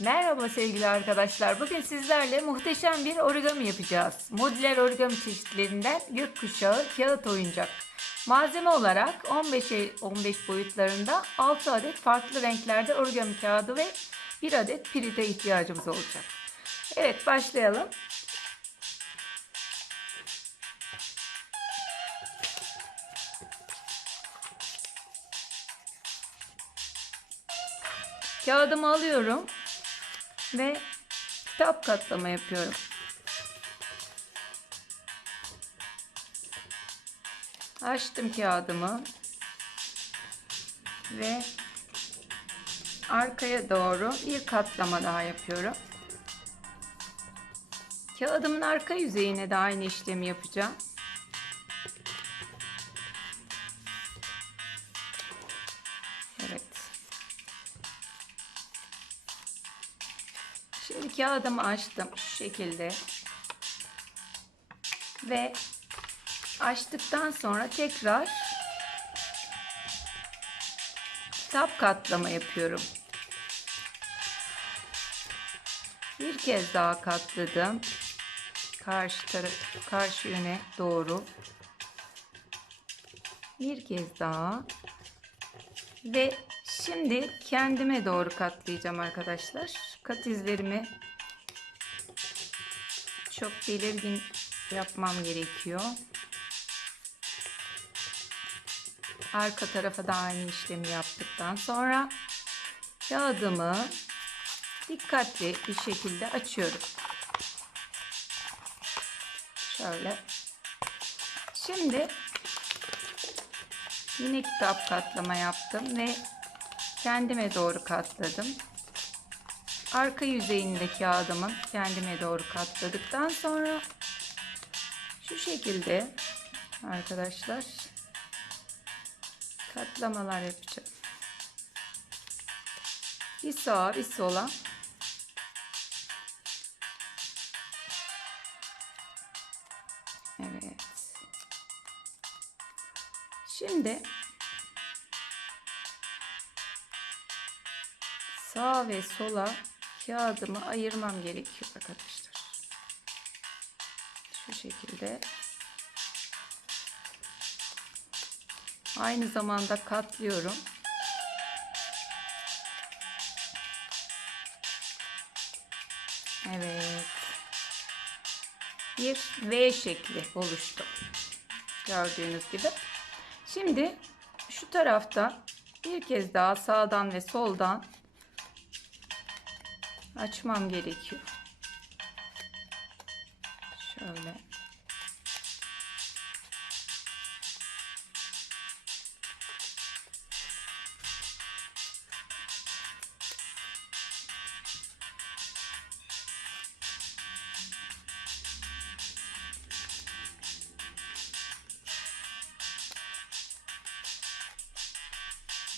Merhaba sevgili arkadaşlar. Bugün sizlerle muhteşem bir origami yapacağız. Modüler origami çeşitlerinden gökkuşağı kağıt oyuncak. Malzeme olarak 15 e- 15 boyutlarında 6 adet farklı renklerde origami kağıdı ve 1 adet pirite ihtiyacımız olacak. Evet başlayalım. Kağıdımı alıyorum ve kitap katlama yapıyorum. Açtım kağıdımı ve arkaya doğru bir katlama daha yapıyorum. Kağıdımın arka yüzeyine de aynı işlemi yapacağım. Kağıdımı açtım şu şekilde. Ve açtıktan sonra tekrar kitap katlama yapıyorum. Bir kez daha katladım. Karşı taraf, karşı yöne doğru. Bir kez daha. Ve şimdi kendime doğru katlayacağım arkadaşlar. Kat izlerimi çok belirgin yapmam gerekiyor. Arka tarafa da aynı işlemi yaptıktan sonra kağıdımı dikkatli bir şekilde açıyorum. Şöyle. Şimdi yine kitap katlama yaptım ve kendime doğru katladım. Arka yüzeyini de kağıdımın kendime doğru katladıktan sonra şu şekilde arkadaşlar katlamalar yapacağım. Bir sağa bir sola Evet. Şimdi sağ ve sola kağıdımı ayırmam gerekiyor arkadaşlar. Şu şekilde. Aynı zamanda katlıyorum. Evet. Bir V şekli oluştu. Gördüğünüz gibi. Şimdi şu tarafta bir kez daha sağdan ve soldan açmam gerekiyor. Şöyle.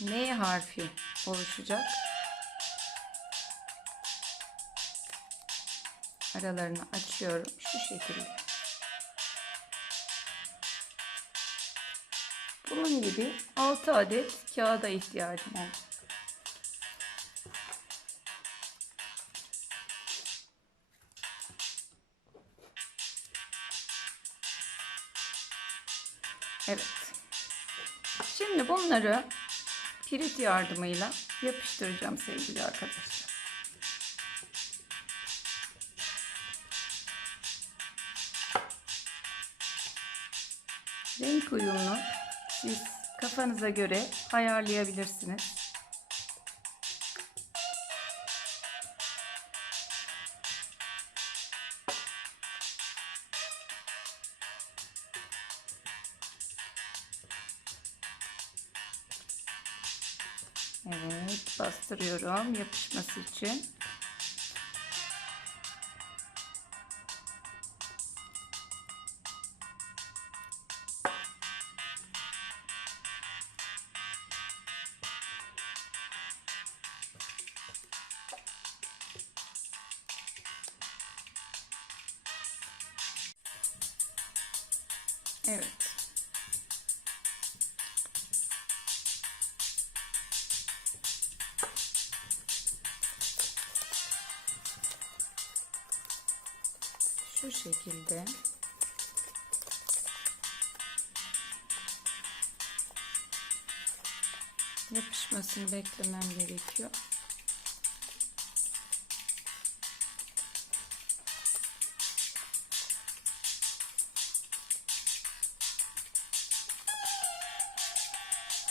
N harfi oluşacak. Aralarını açıyorum şu şekilde. Bunun gibi 6 adet kağıda ihtiyacım olacak. Evet. Şimdi bunları pirit yardımıyla yapıştıracağım sevgili arkadaşlar. Renk uyumunu siz kafanıza göre ayarlayabilirsiniz. Evet, bastırıyorum yapışması için. Evet. Şu şekilde yapışmasını beklemem gerekiyor.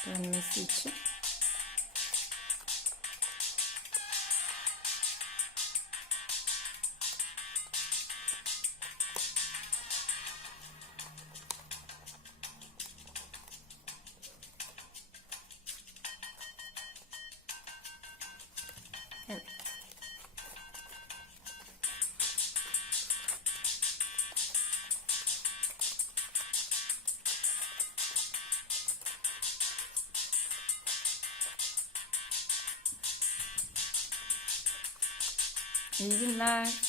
Dönmesi için. İyi günler.